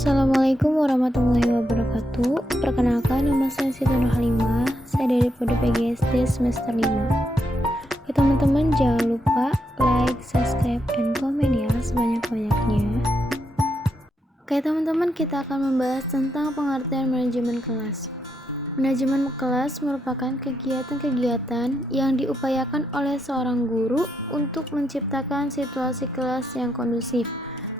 Assalamualaikum warahmatullahi wabarakatuh. Perkenalkan, nama saya Siti Nurhalimah. Saya dari Prodi PGSD semester 5. Oke teman-teman, jangan lupa like, subscribe, dan komen ya sebanyak-banyaknya. Oke teman-teman, kita akan membahas tentang pengertian manajemen kelas. Manajemen kelas merupakan kegiatan-kegiatan yang diupayakan oleh seorang guru untuk menciptakan situasi kelas yang kondusif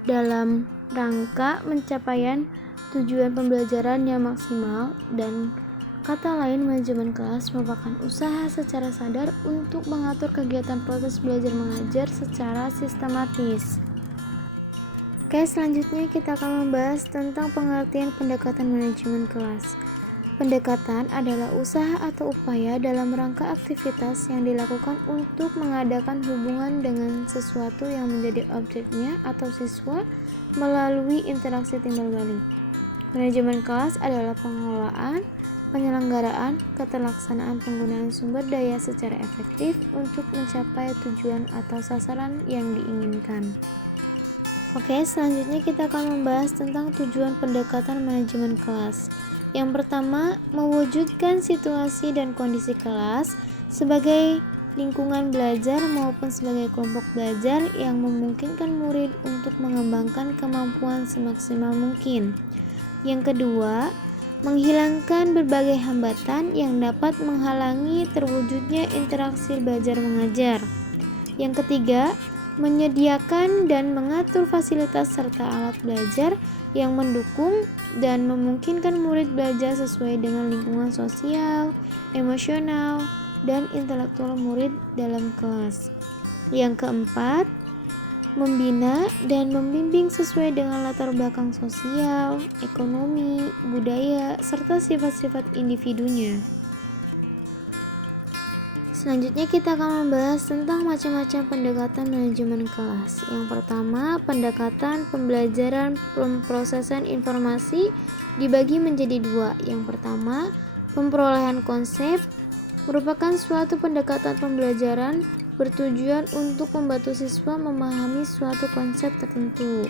dalam rangka pencapaian tujuan pembelajaran yang maksimal. Dan kata lain, manajemen kelas merupakan usaha secara sadar untuk mengatur kegiatan proses belajar mengajar secara sistematis. Oke, selanjutnya kita akan membahas tentang pengertian pendekatan manajemen kelas. Pendekatan adalah usaha atau upaya dalam rangka aktivitas yang dilakukan untuk mengadakan hubungan dengan sesuatu yang menjadi objeknya atau siswa melalui interaksi timbal balik. Manajemen kelas adalah pengelolaan, penyelenggaraan, keterlaksanaan penggunaan sumber daya secara efektif untuk mencapai tujuan atau sasaran yang diinginkan. Oke, selanjutnya kita akan membahas tentang tujuan pendekatan manajemen kelas. Yang pertama, mewujudkan situasi dan kondisi kelas sebagai lingkungan belajar maupun sebagai kelompok belajar yang memungkinkan murid untuk mengembangkan kemampuan semaksimal mungkin. Yang kedua, menghilangkan berbagai hambatan yang dapat menghalangi terwujudnya interaksi belajar mengajar. Yang ketiga, menyediakan dan mengatur fasilitas serta alat belajar yang mendukung dan memungkinkan murid belajar sesuai dengan lingkungan sosial, emosional, dan intelektual murid dalam kelas. Yang keempat, membina dan membimbing sesuai dengan latar belakang sosial, ekonomi, budaya, serta sifat-sifat individunya. Selanjutnya kita akan membahas tentang macam-macam pendekatan manajemen kelas. Yang pertama, pendekatan pembelajaran pemrosesan informasi dibagi menjadi dua. Yang pertama, pemperolehan konsep merupakan suatu pendekatan pembelajaran bertujuan untuk membantu siswa memahami suatu konsep tertentu.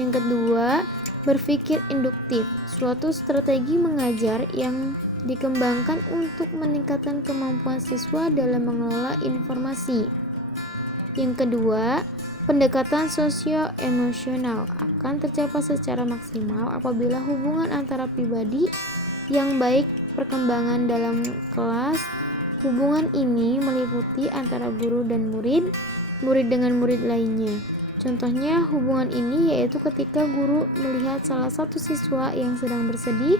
Yang kedua, berpikir induktif, suatu strategi mengajar yang dikembangkan untuk meningkatkan kemampuan siswa dalam mengelola informasi. Yang kedua, pendekatan sosio-emosional akan tercapai secara maksimal apabila hubungan antara pribadi yang baik perkembangan dalam kelas. Hubungan ini meliputi antara guru dan murid, murid dengan murid lainnya. Contohnya hubungan ini yaitu ketika guru melihat salah satu siswa yang sedang bersedih,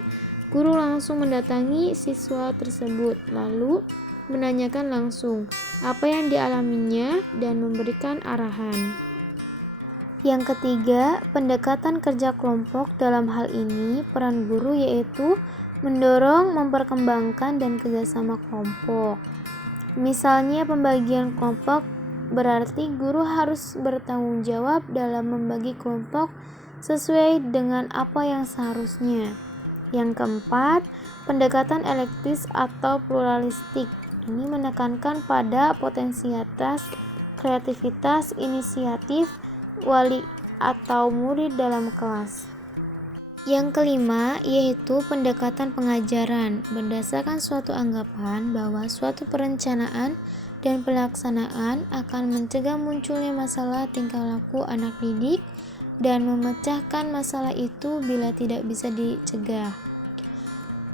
guru langsung mendatangi siswa tersebut, lalu menanyakan langsung apa yang dialaminya dan memberikan arahan. Yang ketiga, pendekatan kerja kelompok. Dalam hal ini, peran guru yaitu mendorong, memperkembangkan, dan kerjasama kelompok. Misalnya pembagian kelompok berarti guru harus bertanggung jawab dalam membagi kelompok sesuai dengan apa yang seharusnya. Yang keempat, pendekatan elektis atau pluralistik. Ini menekankan pada potensialitas, kreativitas, inisiatif wali atau murid dalam kelas. Yang kelima, yaitu pendekatan pengajaran. Berdasarkan suatu anggapan bahwa suatu perencanaan dan pelaksanaan akan mencegah munculnya masalah tingkah laku anak didik dan memecahkan masalah itu bila tidak bisa dicegah.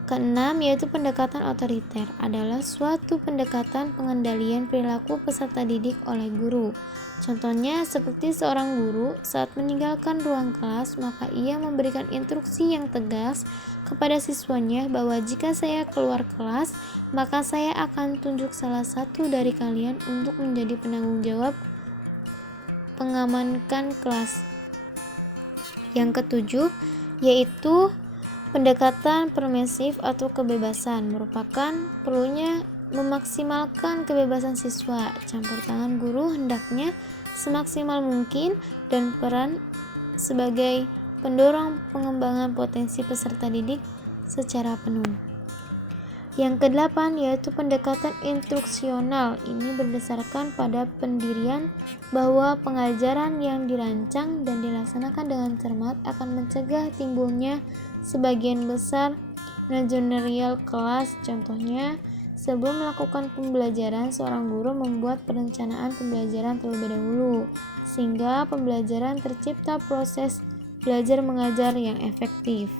Keenam, yaitu pendekatan otoriter, adalah suatu pendekatan pengendalian perilaku peserta didik oleh guru. Contohnya seperti seorang guru saat meninggalkan ruang kelas, maka ia memberikan instruksi yang tegas kepada siswanya bahwa jika saya keluar kelas, maka saya akan tunjuk salah satu dari kalian untuk menjadi penanggung jawab mengamankan kelas. Yang ketujuh, yaitu pendekatan permisif atau kebebasan, merupakan perlunya memaksimalkan kebebasan siswa. Campur tangan guru hendaknya semaksimal mungkin dan peran sebagai pendorong pengembangan potensi peserta didik secara penuh. Yang kedelapan yaitu pendekatan instruksional. Ini berdasarkan pada pendirian bahwa pengajaran yang dirancang dan dilaksanakan dengan cermat akan mencegah timbulnya sebagian besar manajerial kelas. Contohnya, sebelum melakukan pembelajaran, seorang guru membuat perencanaan pembelajaran terlebih dahulu, sehingga pembelajaran tercipta proses belajar mengajar yang efektif.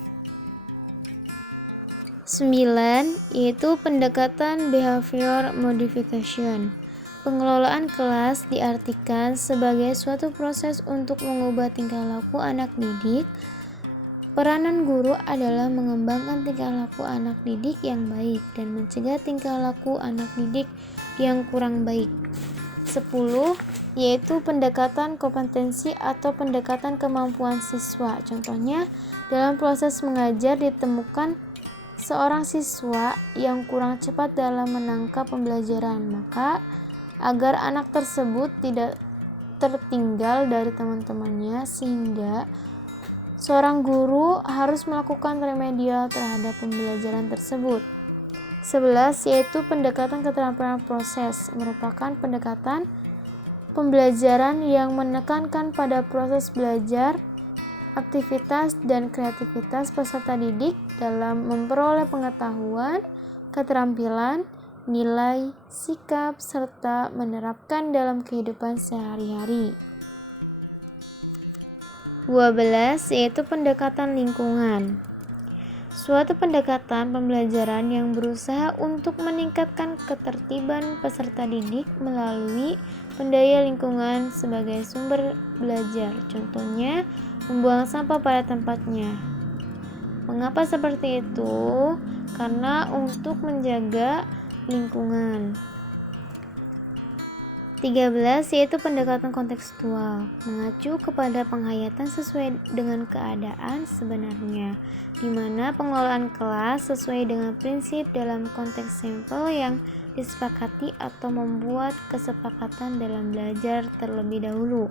9. Yaitu pendekatan behavior modification. Pengelolaan kelas diartikan sebagai suatu proses untuk mengubah tingkah laku anak didik. Peranan guru adalah mengembangkan tingkah laku anak didik yang baik dan mencegah tingkah laku anak didik yang kurang baik. 10. Yaitu pendekatan kompetensi atau pendekatan kemampuan siswa. Contohnya, dalam proses mengajar ditemukan seorang siswa yang kurang cepat dalam menangkap pembelajaran, maka agar anak tersebut tidak tertinggal dari teman-temannya, sehingga seorang guru harus melakukan remedial terhadap pembelajaran tersebut. 11. Yaitu pendekatan keterampilan proses, merupakan pendekatan pembelajaran yang menekankan pada proses belajar, aktivitas dan kreativitas peserta didik dalam memperoleh pengetahuan, keterampilan, nilai, sikap, serta menerapkan dalam kehidupan sehari-hari. 12. Yaitu pendekatan lingkungan. Suatu pendekatan pembelajaran yang berusaha untuk meningkatkan ketertiban peserta didik melalui pendaya lingkungan sebagai sumber belajar. Contohnya, membuang sampah pada tempatnya. Mengapa seperti itu? Karena untuk menjaga lingkungan. 13. Yaitu pendekatan kontekstual, mengacu kepada penghayatan sesuai dengan keadaan sebenarnya, di mana pengelolaan kelas sesuai dengan prinsip dalam konteks sampel yang disepakati atau membuat kesepakatan dalam belajar terlebih dahulu.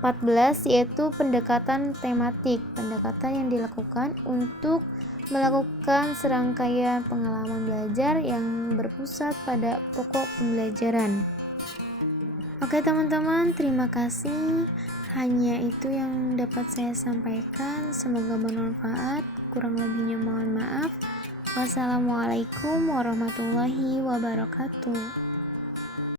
14. Yaitu pendekatan tematik, pendekatan yang dilakukan untuk melakukan serangkaian pengalaman belajar yang berpusat pada pokok pembelajaran. Oke teman-teman, terima kasih. Hanya itu yang dapat saya sampaikan. Semoga bermanfaat. Kurang lebihnya mohon maaf. Wassalamualaikum warahmatullahi wabarakatuh.